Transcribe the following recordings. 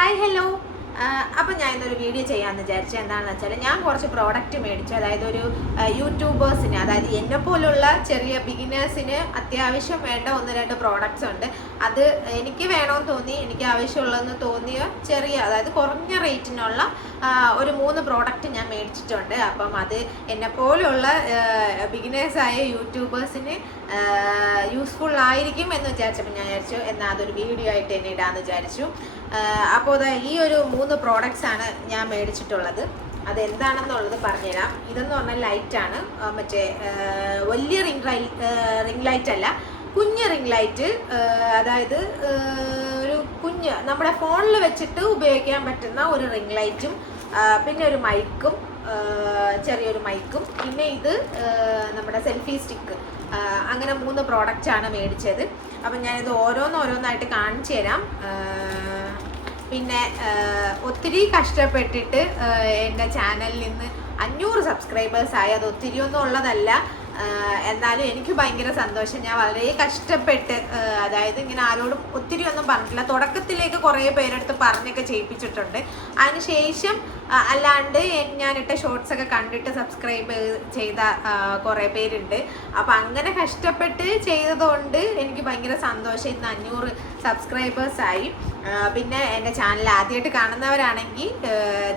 Hi hello അപ്പം ഞാൻ ഇന്നൊരു വീഡിയോ ചെയ്യാമെന്ന് വിചാരിച്ചു എന്താണെന്ന് വെച്ചാൽ ഞാൻ കുറച്ച് പ്രോഡക്റ്റ് മേടിച്ചു. അതായത് ഒരു യൂട്യൂബേഴ്സിന് അതായത് എന്നെ പോലുള്ള ചെറിയ ബിഗിനേഴ്സിന് അത്യാവശ്യം വേണ്ട ഒന്ന് രണ്ട് പ്രോഡക്റ്റ്സ് ഉണ്ട്. അത് എനിക്ക് വേണമെന്ന് തോന്നി എനിക്ക് ആവശ്യമുള്ളതെന്ന് തോന്നിയ ചെറിയ അതായത് കുറഞ്ഞ റേറ്റിനുള്ള ഒരു മൂന്ന് പ്രോഡക്റ്റ് ഞാൻ മേടിച്ചിട്ടുണ്ട്. അപ്പം അത് എന്നെ പോലുള്ള ബിഗിനേഴ്സായ യൂട്യൂബേഴ്സിന് യൂസ്ഫുൾ ആയിരിക്കും എന്ന് വിചാരിച്ചപ്പോൾ ഞാൻ വിചാരിച്ചു എന്നാൽ അതൊരു വീഡിയോ ആയിട്ട് തന്നെ ഇടാമെന്ന് വിചാരിച്ചു. അപ്പോൾ ദാ ഈ ഒരു മൂന്ന് പ്രോഡക്റ്റ്സ് ആണ് ഞാൻ മേടിച്ചിട്ടുള്ളത്. അതെന്താണെന്നുള്ളത് പറഞ്ഞുതരാം. ഇതെന്ന് പറഞ്ഞാൽ ലൈറ്റാണ് മറ്റേ വലിയ റിംഗ് ലൈറ്റ് റിംഗ് ലൈറ്റ് അല്ല. കുഞ്ഞ് റിംഗ് ലൈറ്റ് അതായത് ഒരു കുഞ്ഞ് നമ്മുടെ ഫോണിൽ വെച്ചിട്ട് ഉപയോഗിക്കാൻ പറ്റുന്ന ഒരു റിംഗ് ലൈറ്റും പിന്നെ ഒരു മൈക്കും ചെറിയൊരു മൈക്കും പിന്നെ ഇത് നമ്മുടെ സെൽഫി സ്റ്റിക്ക് അങ്ങനെ മൂന്ന് പ്രോഡക്റ്റ് ആണ് മേടിച്ചത്. അപ്പം ഞാനിത് ഓരോന്നോരോന്നായിട്ട് കാണിച്ചു തരാം പിന്നെ ഒത്തിരി കഷ്ടപ്പെട്ടിട്ട് എന്റെ ചാനലിൽ നിന്ന് അഞ്ഞൂറ് സബ്സ്ക്രൈബേഴ്സ് ആയത് ഒത്തിരി ഒന്നും ഉള്ളതല്ല. എന്നാലും എനിക്ക് ഭയങ്കര സന്തോഷം. ഞാൻ വളരെ കഷ്ടപ്പെട്ട് അതായത് ഇങ്ങനെ ആരോടും ഒത്തിരി ഒന്നും പറഞ്ഞിട്ടില്ല. തുടക്കത്തിലേക്ക് കുറേ പേരെടുത്ത് പറഞ്ഞൊക്കെ ചെയ്യിപ്പിച്ചിട്ടുണ്ട്. അതിനുശേഷം അല്ലാണ്ട് ഞാനിട്ട ഷോർട്സ് ഒക്കെ കണ്ടിട്ട് സബ്സ്ക്രൈബ് ചെയ്ത കുറേ പേരുണ്ട്. അപ്പം അങ്ങനെ കഷ്ടപ്പെട്ട് ചെയ്തതുകൊണ്ട് എനിക്ക് ഭയങ്കര സന്തോഷം. ഇന്ന് അഞ്ഞൂറ് സബ്സ്ക്രൈബേഴ്സായി പിന്നെ എന്റെ ചാനൽ ആദ്യമായിട്ട് കാണുന്നവരാണെങ്കിൽ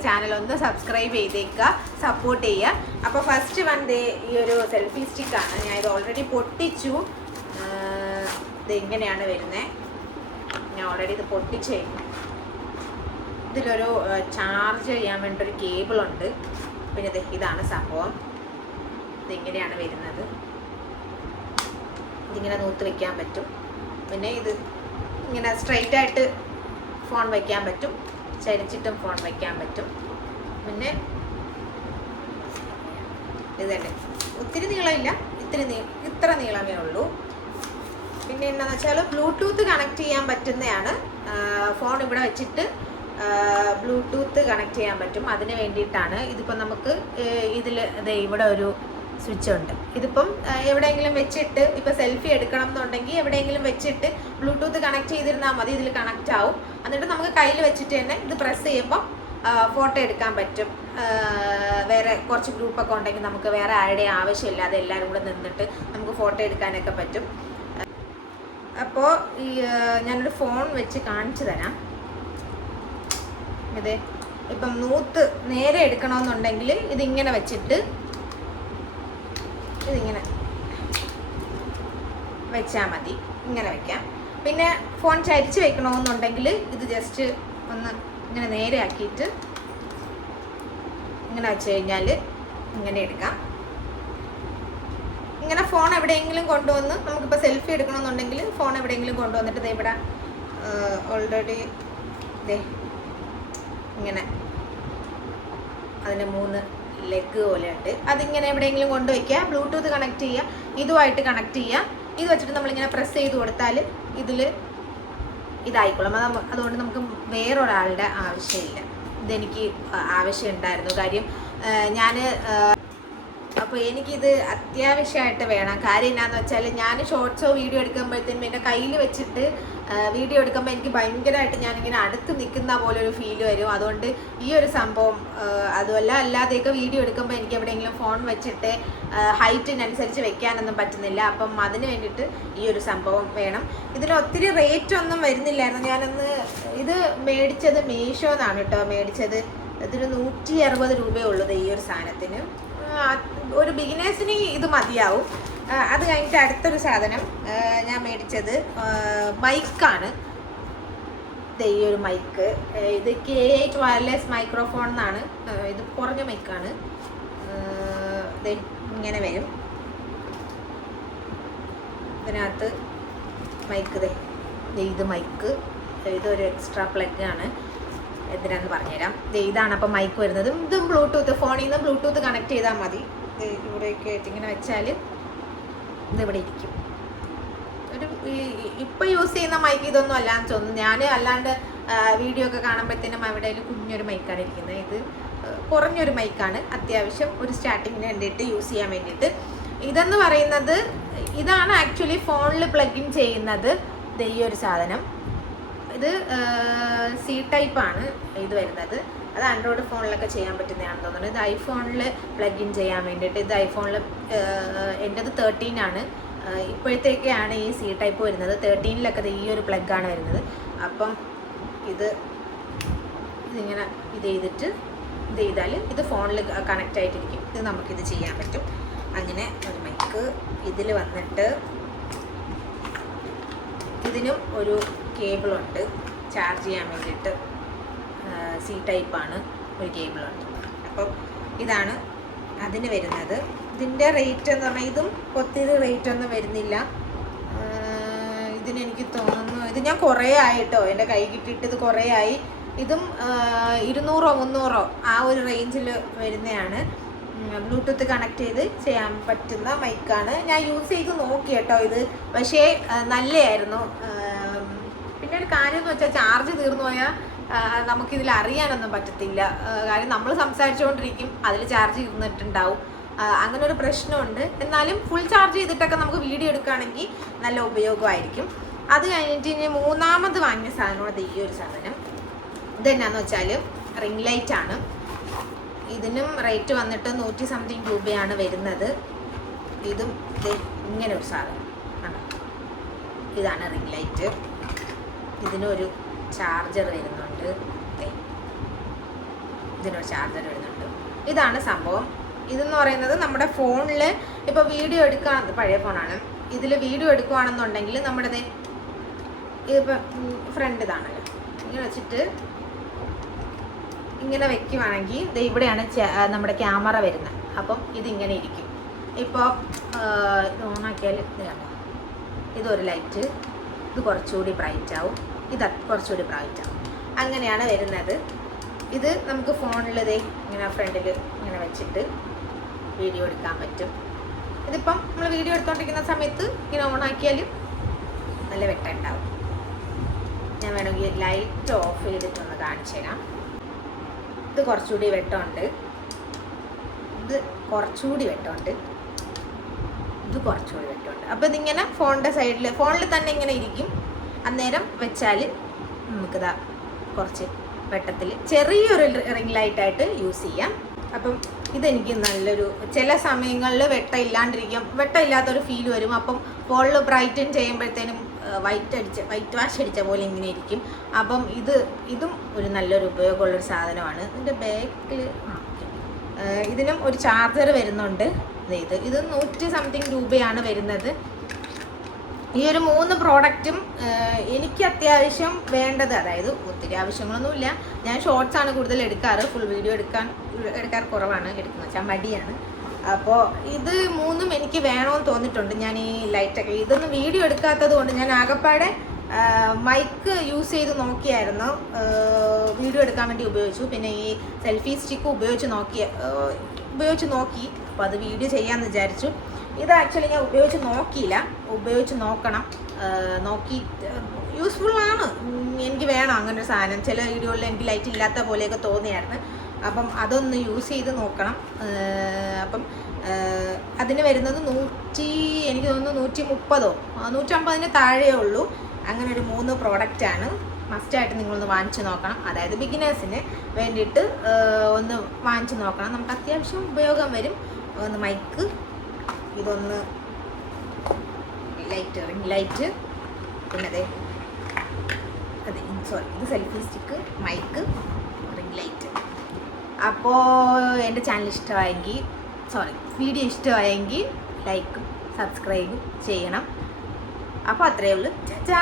ചാനൽ ഒന്ന് സബ്സ്ക്രൈബ് ചെയ്തേക്കുക സപ്പോർട്ട് ചെയ്യുക. അപ്പോൾ ഫസ്റ്റ് ദേ ഈ ഒരു സെൽഫി സ്റ്റിക്ക് ആണ്. ഞാൻ ഇത് ഓൾറെഡി പൊട്ടിച്ചു. ഇത് ഇങ്ങനെയാണ് വരുന്നത് ഞാൻ ഓൾറെഡി ഇത് പൊട്ടിച്ചു. ഇതിലൊരു ചാർജ് ചെയ്യാൻ വേണ്ട ഒരു കേബിൾ ഉണ്ട്. പിന്നെ ഇത് ഇതാണ് സംഭവം. ഇതിങ്ങനെയാണ് വരുന്നത്. ഇതിങ്ങനെ നൂത്ത് വെക്കാൻ പറ്റും. പിന്നെ ഇത് ഇങ്ങനെ സ്ട്രെയിറ്റ് ആയിട്ട് ഫോൺ വയ്ക്കാൻ പറ്റും. ചരിച്ചിട്ടും ഫോൺ വയ്ക്കാൻ പറ്റും. പിന്നെ ഇത് തന്നെ. ഒത്തിരി നീളമില്ല. ഇത്തിരി നീ ഇത്ര നീളമേ ഉള്ളൂ. പിന്നെ എന്താണെന്ന് വെച്ചാൽ ബ്ലൂടൂത്ത് കണക്ട് ചെയ്യാൻ പറ്റുന്നതാണ്. ഫോൺ ഇവിടെ വെച്ചിട്ട് ബ്ലൂടൂത്ത് കണക്ട് ചെയ്യാൻ പറ്റും. അതിന് വേണ്ടിയിട്ടാണ് ഇതിപ്പോൾ നമുക്ക് ഇതിൽ ഇവിടെ ഒരു സ്വിച്ച് ഉണ്ട്. ഇതിപ്പം എവിടെയെങ്കിലും വെച്ചിട്ട് ഇപ്പോൾ സെൽഫി എടുക്കണം എന്നുണ്ടെങ്കിൽ എവിടെയെങ്കിലും വെച്ചിട്ട് ബ്ലൂടൂത്ത് കണക്ട് ചെയ്തിരുന്നാൽ മതി. ഇതിൽ കണക്റ്റ് ആവും. എന്നിട്ട് നമുക്ക് കയ്യിൽ വെച്ചിട്ട് തന്നെ ഇത് പ്രസ് ചെയ്യുമ്പോൾ ഫോട്ടോ എടുക്കാൻ പറ്റും. വേറെ കുറച്ച് ഗ്രൂപ്പൊക്കെ ഉണ്ടെങ്കിൽ നമുക്ക് വേറെ ആരുടെയും ആവശ്യമില്ലാതെ എല്ലാവരും കൂടെ നിന്നിട്ട് നമുക്ക് ഫോട്ടോ എടുക്കാനൊക്കെ പറ്റും. അപ്പോൾ ഈ ഞാനൊരു ഫോൺ വെച്ച് കാണിച്ചു തരാം. ഇതേ ഇപ്പം നൂത്ത് നേരെ എടുക്കണമെന്നുണ്ടെങ്കിൽ ഇതിങ്ങനെ വെച്ചിട്ട് ഇതിങ്ങനെ വെച്ചാൽ മതി. ഇങ്ങനെ വെക്കാം. പിന്നെ ഫോൺ ചരിച്ച് വെക്കണമെന്നുണ്ടെങ്കിൽ ഇത് ജസ്റ്റ് ഒന്ന് ഇങ്ങനെ നേരെ ആക്കിയിട്ട് ഇങ്ങനെ വെച്ച് കഴിഞ്ഞാൽ ഇങ്ങനെ എടുക്കാം. ഇങ്ങനെ ഫോൺ എവിടെയെങ്കിലും കൊണ്ടുവന്ന് നമുക്കിപ്പോൾ സെൽഫി എടുക്കണമെന്നുണ്ടെങ്കിൽ ഫോൺ എവിടെയെങ്കിലും കൊണ്ടുവന്നിട്ട് ദേ ഇവിടെ ഓൾറെഡി ദേ ഇങ്ങനെ അതിന് മൂന്ന് ലെഗ് പോലെ ഉണ്ട് അതിങ്ങനെ എവിടെയെങ്കിലും കൊണ്ടുവയ്ക്കുക ബ്ലൂടൂത്ത് കണക്ട് ചെയ്യുക. ഇതുമായിട്ട് കണക്ട് ചെയ്യുക. ഇത് വെച്ചിട്ട് നമ്മളിങ്ങനെ പ്രസ് ചെയ്ത് കൊടുത്താൽ ഇതിൽ ഇതായിക്കോളും. അത് അതുകൊണ്ട് നമുക്ക് വേറൊരാളുടെ ആവശ്യമില്ല. ഇതെനിക്ക് ആവശ്യമുണ്ടായിരുന്നു. കാര്യം ഞാൻ അപ്പോൾ എനിക്കിത് അത്യാവശ്യമായിട്ട് വേണം. കാര്യം എന്നാന്ന് വെച്ചാൽ ഞാൻ ഷോർട്സോ വീഡിയോ എടുക്കുമ്പോഴത്തേനും എന്റെ കയ്യിൽ വെച്ചിട്ട് വീഡിയോ എടുക്കുമ്പോൾ എനിക്ക് ഭയങ്കരമായിട്ട് ഞാനിങ്ങനെ അടുത്ത് നിൽക്കുന്ന പോലെ ഒരു ഫീൽ വരും. അതുകൊണ്ട് ഈ ഒരു സംഭവം അതുമല്ല അല്ലാതെയൊക്കെ വീഡിയോ എടുക്കുമ്പോൾ എനിക്ക് എവിടെയെങ്കിലും ഫോൺ വെച്ചിട്ട് ഹൈറ്റിനനുസരിച്ച് വെക്കാനൊന്നും പറ്റുന്നില്ല. അപ്പം അതിന് വേണ്ടിയിട്ട് ഈ ഒരു സംഭവം വേണം. ഇതിന് ഒത്തിരി റേറ്റ് ഒന്നും വരുന്നില്ലായിരുന്നു. ഞാനൊന്ന് ഇത് മേടിച്ചത് മീഷോ എന്നാണ് കേട്ടോ മേടിച്ചത്. ഇതിന് നൂറ്റി അറുപത് രൂപയേ ഉള്ളത് ഈ ഒരു സാധനത്തിന്. ഒരു ബിഗിനേഴ്സിന് ഇത് മതിയാവും. അത് കഴിഞ്ഞിട്ട് അടുത്തൊരു സാധനം ഞാൻ മേടിച്ചത് മൈക്കാണ്. ഈ ഒരു മൈക്ക്. ഇത് കെ എയ്റ്റ് വയർലെസ് മൈക്രോഫോൺ എന്നാണ്. ഇത് കുറഞ്ഞ മൈക്കാണ്. ഇങ്ങനെ വരും. ഇതിനകത്ത് മൈക്ക് ഇത് മൈക്ക്. ഇതൊരു എക്സ്ട്രാ പ്ലഗ് ആണ്. എന്തിനാന്ന് പറഞ്ഞുതരാം. ഇതാണ് അപ്പം മൈക്ക് വരുന്നത്. ഇതും ബ്ലൂടൂത്ത് ഫോണിൽ നിന്ന് ബ്ലൂടൂത്ത് കണക്ട് ചെയ്താൽ മതി. ഇവിടെ ഇവിടെയൊക്കെ ആയിട്ട് ഇങ്ങനെ വെച്ചാൽ ഇതിവിടെ ഇരിക്കും. ഒരു ഇപ്പം യൂസ് ചെയ്യുന്ന മൈക്ക് ഇതൊന്നും അല്ലാന്ന് തോന്നുന്നു. ഞാൻ അല്ലാണ്ട് വീഡിയോ ഒക്കെ കാണുമ്പോഴത്തേനും അവിടെ കുഞ്ഞൊരു മൈക്കാണ് ഇരിക്കുന്നത്. ഇത് കുറഞ്ഞൊരു മൈക്കാണ് അത്യാവശ്യം ഒരു സ്റ്റാർട്ടിങ്ങിന് വേണ്ടിയിട്ട് യൂസ് ചെയ്യാൻ വേണ്ടിയിട്ട്. ഇതെന്ന് പറയുന്നത് ഇതാണ് ആക്ച്വലി ഫോണിൽ പ്ലഗ് ഇൻ ചെയ്യുന്നത് ഈ ഒരു സാധനം. ഇത് സി ടൈപ്പാണ് ഇത് വരുന്നത്. അത് ആൻഡ്രോയിഡ് ഫോണിലൊക്കെ ചെയ്യാൻ പറ്റുന്നതാണെന്ന് തോന്നുന്നു. ഇത് ഐഫോണിൽ പ്ലഗ് ഇൻ ചെയ്യാൻ വേണ്ടിയിട്ട് ഇത് ഐഫോണിൽ എന്റെത് തേർട്ടീൻ ആണ്. ഇപ്പോഴത്തേക്കാണ് ഈ സി ടൈപ്പ് വരുന്നത്. തേർട്ടീനിലൊക്കെ ഈ ഒരു പ്ലഗ്ഗാണ് വരുന്നത്. അപ്പം ഇത് ഇതിങ്ങനെ ഇത് ചെയ്തിട്ട് ഇത് ചെയ്താൽ ഇത് ഫോണിൽ കണക്റ്റ് ആയിട്ടിരിക്കും. ഇത് നമുക്കിത് ചെയ്യാൻ പറ്റും. അങ്ങനെ ഒരു മൈക്ക് ഇതിൽ വന്നിട്ട് ഇതിനും ഒരു കേബിളുണ്ട്. ചാർജ് ചെയ്യാൻ വേണ്ടിയിട്ട് സി ടൈപ്പാണ് ഒരു കേബിളുണ്ട്. അപ്പം ഇതാണ് അതിന് വരുന്നത്. ഇതിന്റെ റേറ്റ് എന്ന് പറഞ്ഞാൽ ഇതും ഒത്തിരി റേറ്റ് ഒന്നും വരുന്നില്ല. ഇതിനെനിക്ക് തോന്നുന്നു ഇത് ഞാൻ കുറേ ആയിട്ടോ എന്റെ കൈ കിട്ടിയിട്ട് ഇത് കുറേ ആയി. ഇതും ഇരുന്നൂറോ മുന്നൂറോ ആ ഒരു റേഞ്ചിൽ വരുന്നതാണ്. ബ്ലൂടൂത്ത് കണക്ട് ചെയ്ത് ചെയ്യാൻ പറ്റുന്ന മൈക്കാണ് ഞാൻ യൂസ് ചെയ്ത് നോക്കി കേട്ടോ ഇത്. പക്ഷേ നല്ലതായിരുന്നു പിന്നെ ഒരു കാര്യം എന്ന് വെച്ചാൽ ചാർജ് തീർന്നു പോയാൽ നമുക്കിതിൽ അറിയാനൊന്നും പറ്റത്തില്ല. കാര്യം നമ്മൾ സംസാരിച്ചുകൊണ്ടിരിക്കും അതിൽ ചാർജ് ഇരുന്നിട്ടുണ്ടാവും. ആഹ് അങ്ങനെ ഒരു പ്രശ്നമുണ്ട്. എന്നാലും ഫുൾ ചാർജ് ചെയ്തിട്ടൊക്കെ നമുക്ക് വീഡിയോ എടുക്കുകയാണെങ്കിൽ നല്ല ഉപയോഗമായിരിക്കും. അത് കഴിഞ്ഞിട്ട് ഇനി മൂന്നാമത് വാങ്ങിയ സാധനമാണ് ഈ ഒരു സാധനം. ഇതെന്നാന്ന് വെച്ചാൽ റിംഗ് ലൈറ്റ് ആണ്. ഇതിനും റേറ്റ് വന്നിട്ട് നൂറ്റി സംതിങ് രൂപയാണ് വരുന്നത്. ഇതും ഇങ്ങനെ ഒരു സാധനം. ആണ് ഇതാണ് റിംഗ് ലൈറ്റ് ഇതിനൊരു ചാർജർ വരുന്നുണ്ട്. ഇതിനൊരു ചാർജർ വരുന്നുണ്ട്. ഇതാണ് സംഭവം. ഇതെന്ന് പറയുന്നത് നമ്മുടെ ഫോണിൽ ഇപ്പോൾ വീഡിയോ എടുക്കാൻ പഴയ ഫോണാണ്. ഇതിൽ വീഡിയോ എടുക്കുകയാണെന്നുണ്ടെങ്കിൽ നമ്മുടെ ഇപ്പം ഫ്രണ്ട് ഇതാണല്ലോ. ഇങ്ങനെ വെച്ചിട്ട് ഇങ്ങനെ വെക്കുവാണെങ്കിൽ ഇത് ഇവിടെയാണ് നമ്മുടെ ക്യാമറ വരുന്നത്. അപ്പം ഇതിങ്ങനെ ഇരിക്കും. ഇപ്പോൾ ഇത് ഓണാക്കിയാൽ ഇതൊരു ലൈറ്റ്. ഇത് കുറച്ചുകൂടി ബ്രൈറ്റ് ആവും. ഇത് കുറച്ചുകൂടി ബ്രൈറ്റ് ആവും. അങ്ങനെയാണ് വരുന്നത്. ഇത് നമുക്ക് ഫോണിൽ ഇങ്ങനെ ഫ്രണ്ടിൽ ഇങ്ങനെ വെച്ചിട്ട് വീഡിയോ എടുക്കാൻ പറ്റും. ഇതിപ്പം നമ്മൾ വീഡിയോ എടുത്തോണ്ടിരിക്കുന്ന സമയത്ത് ഇങ്ങനെ ഓണാക്കിയാൽ നല്ല വെട്ടുണ്ടാവും ഞാൻ വേണമെങ്കിൽ ലൈറ്റ് ഓഫ് ചെയ്തിട്ടൊന്ന് കാണിച്ചു തരാം. ഇത് കുറച്ചുകൂടി വെട്ടമുണ്ട്. ഇത് കുറച്ചുകൂടി വെട്ടമുണ്ട്. ഇത് കുറച്ചുകൂടി വെട്ടമുണ്ട്. അപ്പോൾ ഇതിങ്ങനെ ഫോണിന്റെ സൈഡിൽ ഫോണിൽ തന്നെ ഇങ്ങനെ ഇരിക്കും. അന്നേരം വെച്ചാൽ നമുക്കിതാ കുറച്ച് വെട്ടത്തിൽ ചെറിയൊരു റിംഗ് ലൈറ്റായിട്ട് യൂസ് ചെയ്യാം. അപ്പം ഇതെനിക്ക് നല്ലൊരു ചില സമയങ്ങളിൽ വെട്ടം ഇല്ലാണ്ടിരിക്കും വെട്ടം ഇല്ലാത്തൊരു ഫീൽ വരും. അപ്പം ഫോണിൽ ബ്രൈറ്റൻ ചെയ്യുമ്പോഴത്തേനും വൈറ്റ് അടിച്ച വൈറ്റ് വാഷ് അടിച്ച പോലെ ഇങ്ങനെ ഇരിക്കും. അപ്പം ഇത് ഇതും ഒരു നല്ലൊരു ഉപയോഗമുള്ളൊരു സാധനമാണ്. ഇതിന്റെ ബാക്കിൽ ഇതിനും ഒരു ചാർജർ വരുന്നുണ്ട്. ഇത് ഇത് നൂറ്റി സംതിങ് രൂപയാണ് വരുന്നത്. ഈ ഒരു മൂന്ന് പ്രോഡക്റ്റും എനിക്ക് അത്യാവശ്യം വേണ്ടത് അതായത് ഒത്തിരി ആവശ്യങ്ങളൊന്നുമില്ല. ഞാൻ ഷോർട്സ് ആണ് കൂടുതൽ എടുക്കാറ്. ഫുൾ വീഡിയോ എടുക്കാൻ എടുക്കാറ് കുറവാണ്. എടുക്കുന്നത് വെച്ചാൽ മടിയാണ്. അപ്പോൾ ഇത് മൂന്നും എനിക്ക് വേണമെന്ന് തോന്നിയിട്ടുണ്ട്. ഞാൻ ഈ ലൈറ്റൊക്കെ ഇതൊന്നും വീഡിയോ എടുക്കാത്തത് കൊണ്ട് ഞാൻ ആകപ്പാടെ മൈക്ക് യൂസ് ചെയ്ത് നോക്കിയായിരുന്നു. വീഡിയോ എടുക്കാൻ വേണ്ടി ഉപയോഗിച്ചു. പിന്നെ ഈ സെൽഫി സ്റ്റിക്ക് ഉപയോഗിച്ച് നോക്കിയ ഉപയോഗിച്ച് നോക്കി. അപ്പോൾ അത് വീഡിയോ ചെയ്യാമെന്ന് വിചാരിച്ചു. ഇത് ആക്ച്വലി ഞാൻ ഉപയോഗിച്ച് നോക്കിയില്ല. ഉപയോഗിച്ച് നോക്കണം. നോക്കി യൂസ്ഫുൾ ആണ്. എനിക്ക് വേണം അങ്ങനെ ഒരു സാധനം. ചില വീഡിയോയിൽ എനിക്ക് ലൈറ്റ് ഇല്ലാത്ത പോലെയൊക്കെ തോന്നിയായിരുന്നു. അപ്പം അതൊന്ന് യൂസ് ചെയ്ത് നോക്കണം. അപ്പം അതിന് വരുന്നത് നൂറ്റി എനിക്ക് തോന്നുന്നു നൂറ്റി മുപ്പതോ നൂറ്റമ്പതിന് താഴെയേ ഉള്ളൂ. അങ്ങനെ ഒരു മൂന്ന് പ്രോഡക്റ്റാണ് മസ്റ്റായിട്ട് നിങ്ങളൊന്ന് വാങ്ങിച്ചു നോക്കണം. അതായത് ബിഗിനേഴ്സിന് വേണ്ടിയിട്ട് ഒന്ന് വാങ്ങിച്ചു നോക്കണം. നമുക്ക് അത്യാവശ്യം ഉപയോഗം വരും. ഒന്ന് മൈക്ക് ഇതൊന്ന് ലൈറ്റ് റിംഗ് ലൈറ്റ് പിന്നെ അതെ അതെ സോറി ഇത് selfie stick mike ring light അപ്പോൾ എന്റെ ചാനൽ ഇഷ്ടമായെങ്കിൽ സോറി വീഡിയോ ഇഷ്ടമായെങ്കിൽ ലൈക്കും സബ്സ്ക്രൈബും ചെയ്യണം. അപ്പോൾ അത്രയേ ഉള്ളൂ. ചാ